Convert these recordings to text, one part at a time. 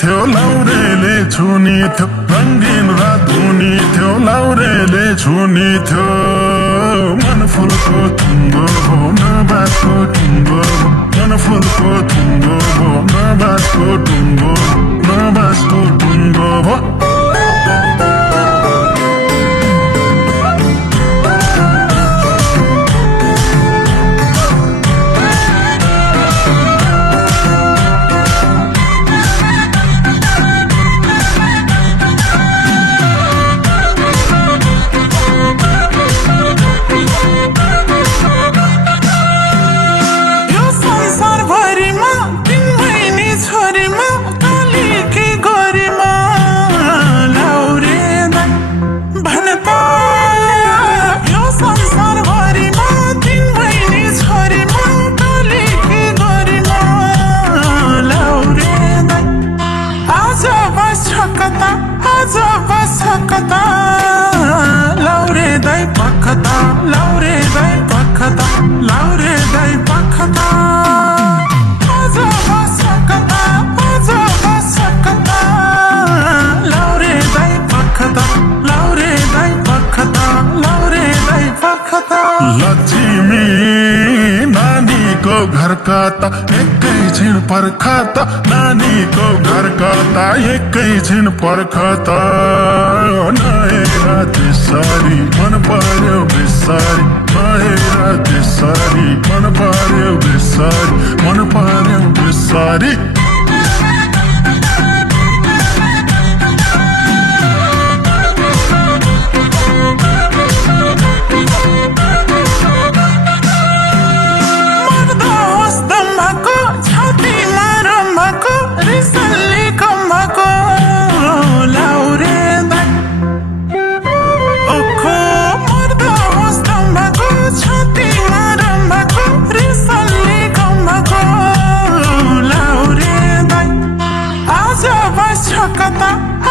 थियो लाउरेले छुनी थियो रंगीन रात हुनी थियो लाउरेले छुनी थियो मन फुलको थुङ्गो हो नबासको टुङ्गो मन फुलको थुङ्गो हो नबासको टुङ्गो नबासको टुङ्गो हो लाउरे दाइ पखता लाउरे दाइ पखता लाउरे दाइ पखता आज बसकता लाउरे दाइ पखता लाउरे दाइ पखता लाउरे दाइ पखता लक्ष्मी नानीको घर कता एकैछिन पर्खता नानीको घर कता एकैछिन पर्खता नहेर त्यसरी मन पर्यो बेसरी नहेर त्यसरी मन पर्यो बेसरी मन पर्यो बेसरी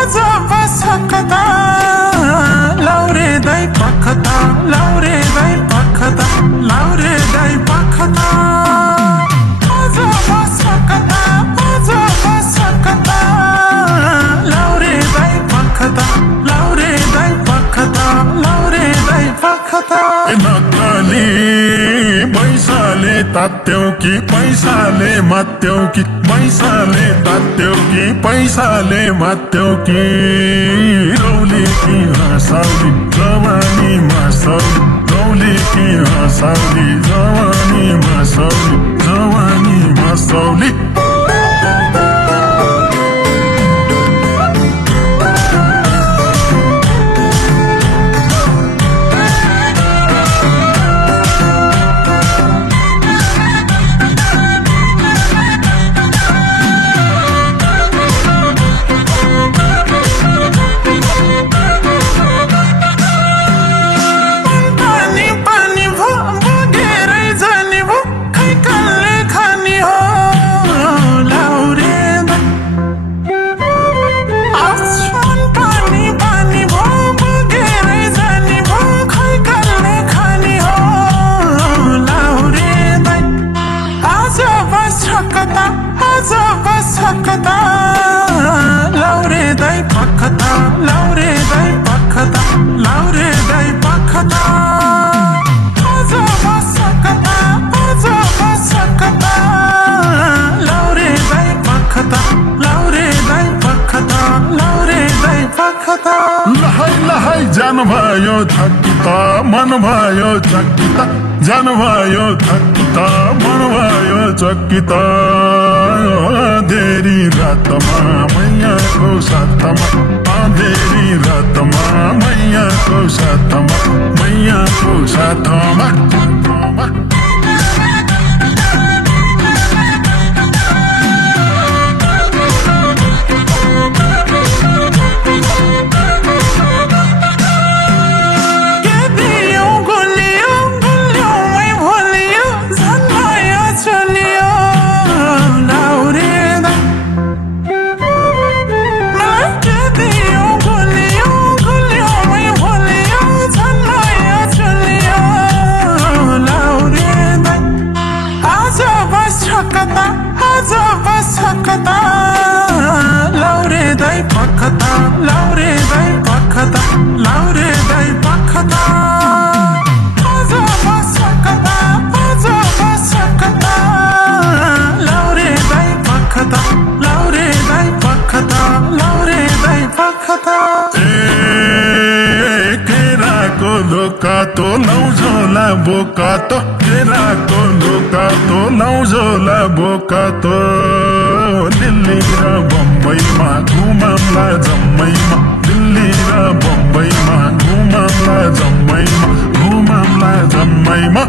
आज बसकता लाउरे दाइ पखता लाउरे दाइ पखता लाउरे दाइ पखता आज बसकता लाउरे दाइ पखता लाउरे दाइ पखता लाउरे दाइ पखता नक्कली पैसाले तात्यौ कि पैसाले मात्यौ कि पैसाले तात्यौ कि पैसाले मात्यौ कि रौली कि हँसाउली जवानी मासौली रौली कि हँसाउली जवानी मासौली लाउरे दाइ पखता लाउरे दाइ पखता लाउरे दाइ पखता आज बसकता लाउरे दाइ पखता लाउरे दाइ पखता लाउरे दाइ पखता लहाई लहाई जान भयो थकिता मन भयो चकिता जान भयो थकिता मन भयो चकिता अँधेरी रातमा मैयाको साथमा अँधेरी रातमा मैयाको साथमा आज बसकता बोकातो लौझोला बोकातो केराको लुकातो लौझोला बोकातो दिल्ली र बम्बईमा घुमौँला जम्मैमा दिल्ली र बम्बईमा घुमौँला जम्मैमा घुमौँला जम्मैमा